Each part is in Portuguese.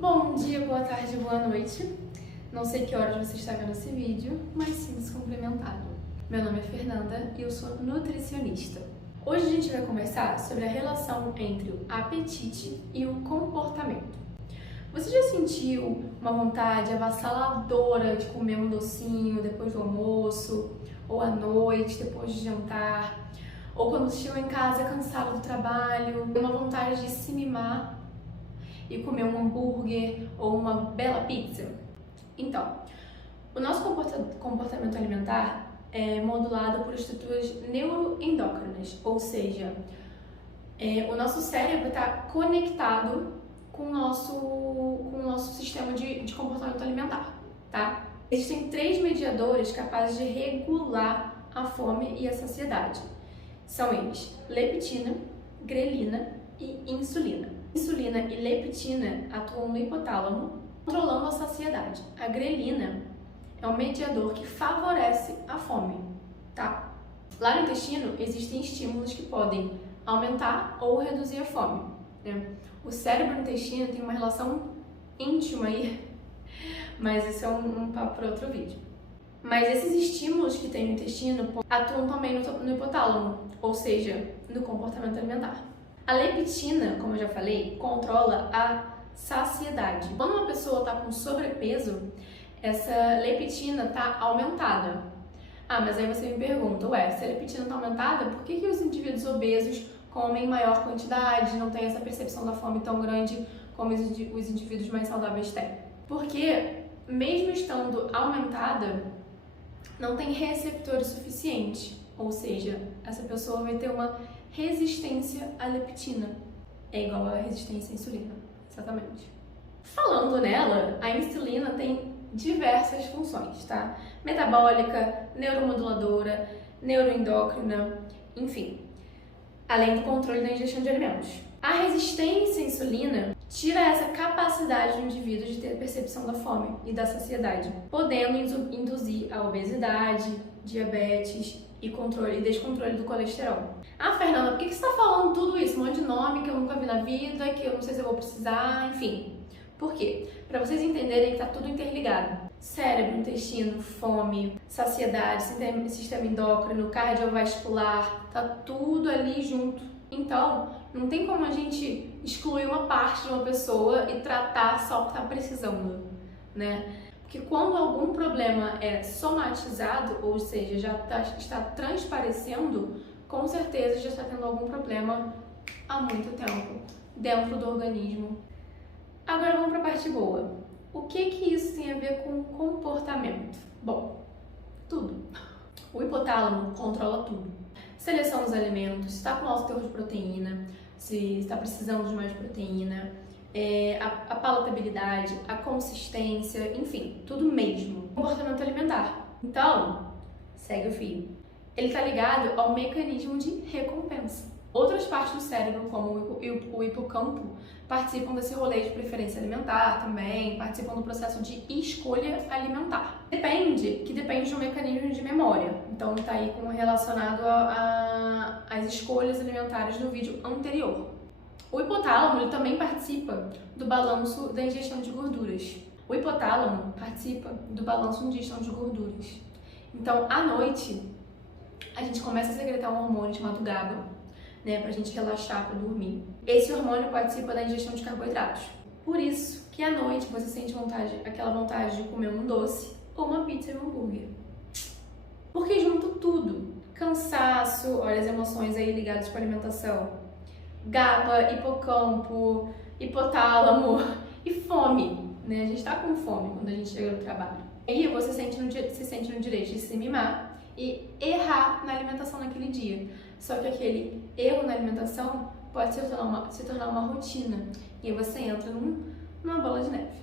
Bom dia, boa tarde, boa noite. Não sei que horas você está vendo esse vídeo, mas sinta-se cumprimentado. Meu nome é Fernanda e eu sou nutricionista. Hoje a gente vai conversar sobre a relação entre o apetite e o comportamento. Você já sentiu uma vontade avassaladora de comer um docinho depois do almoço, ou à noite, depois de jantar, ou quando chegou em casa cansado do trabalho, uma vontade de se mimar e comer um hambúrguer ou uma bela pizza? Então, o nosso comportamento alimentar é modulado por estruturas neuroendócrinas, ou seja, o nosso cérebro está conectado com o nosso sistema de comportamento alimentar, tá? Existem 3 mediadores capazes de regular a fome e a saciedade. São eles: leptina, grelina e insulina. Insulina e leptina atuam no hipotálamo, controlando a saciedade. A grelina é um mediador que favorece a fome, tá? Lá no intestino existem estímulos que podem aumentar ou reduzir a fome, né? O cérebro e o intestino têm uma relação íntima aí, mas isso é um papo para outro vídeo. Mas esses estímulos que tem no intestino atuam também no hipotálamo, ou seja, no comportamento alimentar. A leptina, como eu já falei, controla a saciedade. Quando uma pessoa está com sobrepeso, essa leptina está aumentada. Ah, mas aí você me pergunta, se a leptina está aumentada, por que os indivíduos obesos comem em maior quantidade, não tem essa percepção da fome tão grande como os indivíduos mais saudáveis têm? Porque, mesmo estando aumentada, não tem receptores suficientes, ou seja, essa pessoa vai ter uma resistência à leptina, é igual a resistência à insulina, exatamente. Falando nela, a insulina tem diversas funções, tá? Metabólica, neuromoduladora, neuroendócrina, enfim, além do controle da ingestão de alimentos. A resistência à insulina tira essa capacidade do indivíduo de ter percepção da fome e da saciedade, podendo induzir a obesidade, diabetes e descontrole do colesterol. Ah, Fernanda, por que você está falando tudo isso? Um monte de nome que eu nunca vi na vida, que eu não sei se eu vou precisar, enfim. Por quê? Para vocês entenderem que está tudo interligado. Cérebro, intestino, fome, saciedade, sistema endócrino, cardiovascular, tá tudo ali junto. Então, não tem como a gente excluir uma parte de uma pessoa e tratar só o que está precisando, né? Porque quando algum problema é somatizado, ou seja, está transparecendo, com certeza já está tendo algum problema há muito tempo dentro do organismo. Agora vamos para a parte boa. O que isso tem a ver com comportamento? Bom, tudo. O hipotálamo controla tudo. Seleção dos alimentos, se está com alto teor de proteína, se está precisando de mais proteína, a palatabilidade, a consistência, enfim, tudo mesmo. Comportamento alimentar. Então, segue o fio. Ele está ligado ao mecanismo de recompensa. Outras partes do cérebro, como o hipocampo, participam desse rolê de preferência alimentar também, participam do processo de escolha alimentar. Depende de um mecanismo de memória. Então, está aí relacionado às escolhas alimentares do vídeo anterior. O hipotálamo ele também participa do balanço da ingestão de gorduras. O hipotálamo participa do balanço de ingestão de gorduras. Então, à noite, a gente começa a secretar um hormônio chamado GABA, né, pra gente relaxar, pra dormir. Esse hormônio participa da ingestão de carboidratos. Por isso que à noite você sente aquela vontade de comer um doce ou uma pizza e um hambúrguer. Porque junto tudo, cansaço, olha as emoções aí ligadas com a alimentação, GABA, hipocampo, hipotálamo e fome, né? A gente tá com fome quando a gente chega no trabalho. E aí você se sente no direito de se mimar e errar na alimentação naquele dia. Só que aquele erro na alimentação pode se tornar uma rotina e aí você entra numa bola de neve.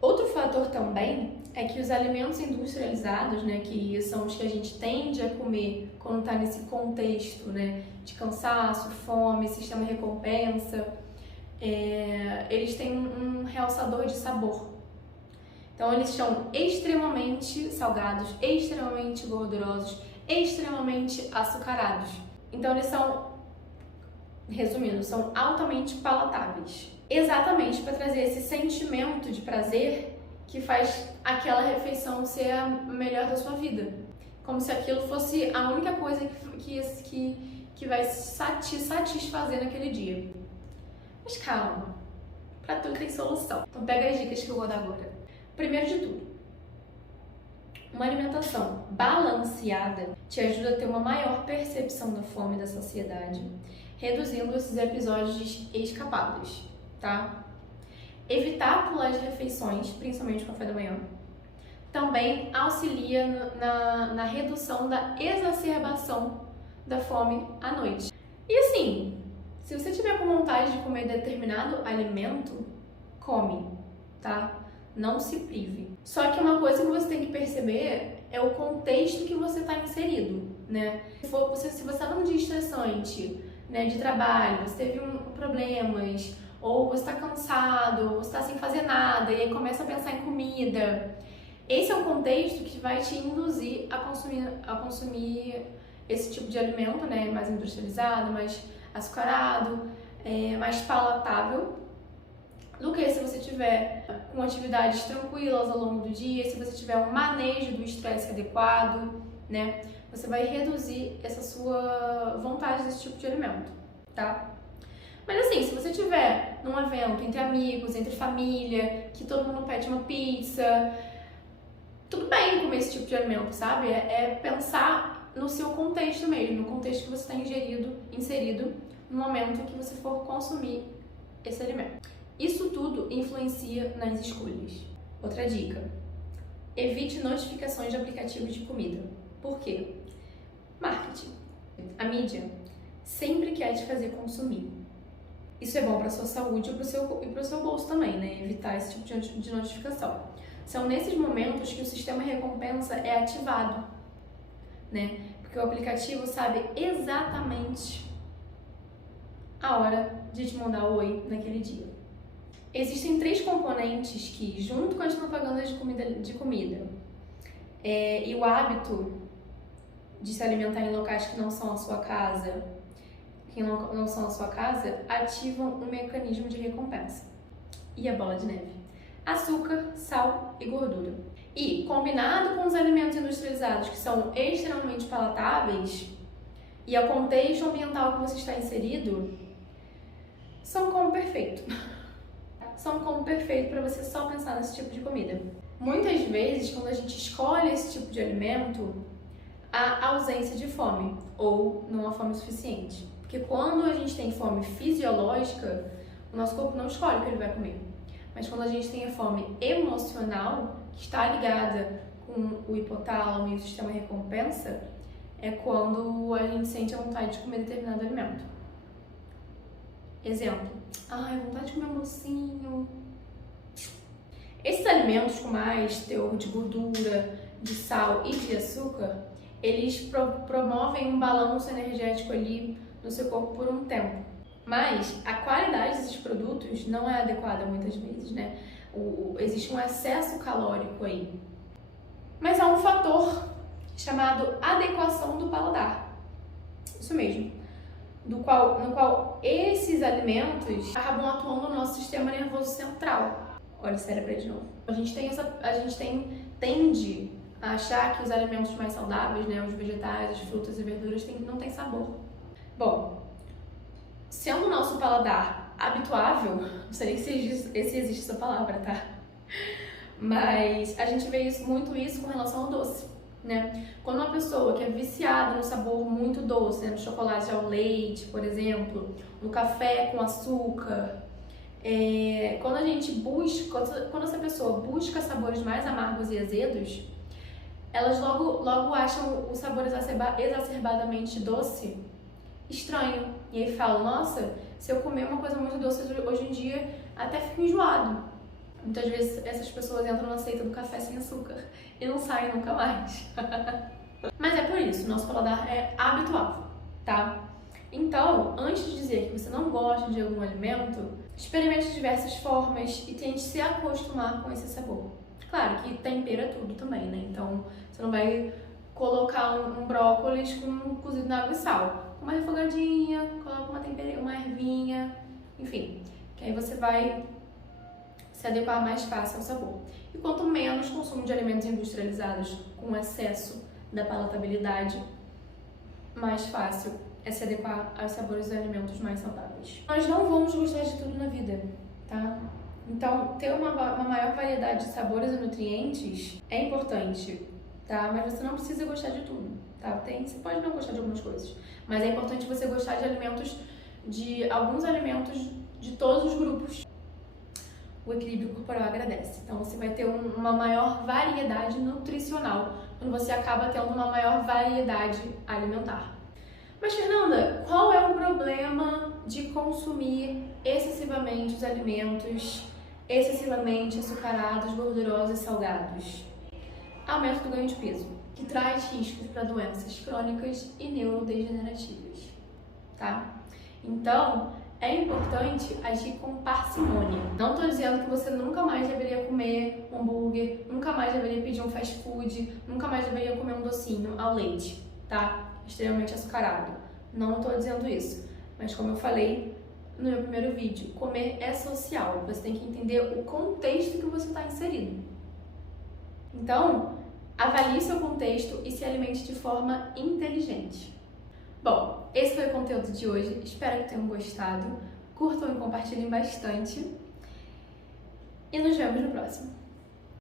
Outro fator também é que os alimentos industrializados, né, que são os que a gente tende a comer quando está nesse contexto, né, de cansaço, fome, sistema de recompensa, eles têm um realçador de sabor. Então eles são extremamente salgados, extremamente gordurosos, extremamente açucarados. Então eles são Resumindo, são altamente palatáveis. Exatamente para trazer esse sentimento de prazer que faz aquela refeição ser a melhor da sua vida. Como se aquilo fosse a única coisa que vai te satisfazer naquele dia. Mas calma, para tudo tem solução. Então pega as dicas que eu vou dar agora. Primeiro de tudo, uma alimentação balanceada te ajuda a ter uma maior percepção da fome e da saciedade, reduzindo esses episódios de escapadas, tá? Evitar pular as refeições, principalmente o café da manhã, também auxilia na redução da exacerbação da fome à noite. E assim, se você tiver com vontade de comer determinado alimento, come, tá? Não se prive. Só que uma coisa que você tem que perceber é o contexto que você está inserido, né? Se você está num dia estressante, né, de trabalho, você teve problemas, ou você está cansado, ou você está sem fazer nada, e aí começa a pensar em comida. Esse é o contexto que vai te induzir a consumir esse tipo de alimento, né, mais industrializado, mais açucarado, mais palatável, do que se você tiver com atividades tranquilas ao longo do dia, se você tiver um manejo do estresse adequado, né, você vai reduzir essa sua vontade desse tipo de alimento, tá? Mas assim, se você tiver num evento entre amigos, entre família, que todo mundo pede uma pizza, tudo bem comer esse tipo de alimento, sabe? É pensar no seu contexto mesmo, no contexto que você está inserido no momento que você for consumir esse alimento. Isso tudo influencia nas escolhas. Outra dica: evite notificações de aplicativos de comida. Por quê? Marketing. A mídia sempre quer te fazer consumir. Isso é bom para a sua saúde e para o seu bolso também, né? Evitar esse tipo de notificação. São nesses momentos que o sistema recompensa é ativado, né? Porque o aplicativo sabe exatamente a hora de te mandar o oi naquele dia. Existem 3 componentes que, junto com as propagandas de comida e o hábito de se alimentar em locais que não são a sua casa, ativam um mecanismo de recompensa. E a bola de neve: açúcar, sal e gordura. E, combinado com os alimentos industrializados, que são extremamente palatáveis, e ao contexto ambiental que você está inserido, são como perfeito. São como perfeito para você só pensar nesse tipo de comida. Muitas vezes, quando a gente escolhe esse tipo de alimento, há ausência de fome, ou não há fome suficiente. Porque quando a gente tem fome fisiológica, o nosso corpo não escolhe o que ele vai comer. Mas quando a gente tem a fome emocional, que está ligada com o hipotálamo e o sistema recompensa, é quando a gente sente a vontade de comer determinado alimento. Exemplo: vontade de comer um docinho. Esses alimentos com mais teor de gordura, de sal e de açúcar, eles promovem um balanço energético ali no seu corpo por um tempo. Mas a qualidade desses produtos não é adequada muitas vezes, né? Existe um excesso calórico aí. Mas há um fator chamado adequação do paladar. Isso mesmo. No qual esses alimentos acabam atuando no nosso sistema nervoso central. Olha o cérebro aí de novo. A gente tende a achar que os alimentos mais saudáveis, né, os vegetais, as frutas e verduras, não tem sabor. Bom, sendo o nosso paladar habituável, não sei se existe essa palavra, tá? Mas a gente vê muito isso com relação ao doce, né? Quando uma pessoa que é viciada no sabor muito doce, né, no chocolate ao leite, por exemplo, no café com açúcar, quando essa pessoa busca sabores mais amargos e azedos, elas logo acham o sabor exacerbadamente doce estranho. E aí falam: nossa, se eu comer uma coisa muito doce hoje em dia, até fico enjoado. Muitas vezes essas pessoas entram na seita do café sem açúcar e não saem nunca mais. Mas é por isso, nosso paladar é habitual, tá? Então, antes de dizer que você não gosta de algum alimento, experimente diversas formas e tente se acostumar com esse sabor. Claro que tempera tudo também, né? Então, você não vai colocar um brócolis cozido na água e sal. Uma refogadinha, coloca uma enfim, que aí você vai se adequar mais fácil ao sabor. E quanto menos consumo de alimentos industrializados com excesso da palatabilidade, mais fácil é se adequar aos sabores dos alimentos mais saudáveis. Nós não vamos gostar de tudo na vida, tá? Então, ter uma maior variedade de sabores e nutrientes é importante, tá? Mas você não precisa gostar de tudo, tá? Você pode não gostar de algumas coisas, mas é importante você gostar de alguns alimentos de todos os grupos. O equilíbrio corporal agradece. Então, você vai ter uma maior variedade nutricional quando você acaba tendo uma maior variedade alimentar. Mas, Fernanda, qual é o problema de consumir excessivamente os alimentos excessivamente açucarados, gordurosos e salgados? Aumento do ganho de peso, que traz riscos para doenças crônicas e neurodegenerativas, tá? Então, é importante agir com parcimônia. Não estou dizendo que você nunca mais deveria comer um hambúrguer, nunca mais deveria pedir um fast food, nunca mais deveria comer um docinho ao leite, tá? Extremamente açucarado. Não estou dizendo isso. Mas como eu falei no meu primeiro vídeo, comer é social. Você tem que entender o contexto que você está inserido. Então, avalie seu contexto e se alimente de forma inteligente. Bom, esse foi o conteúdo de hoje. Espero que tenham gostado. Curtam e compartilhem bastante. E nos vemos no próximo.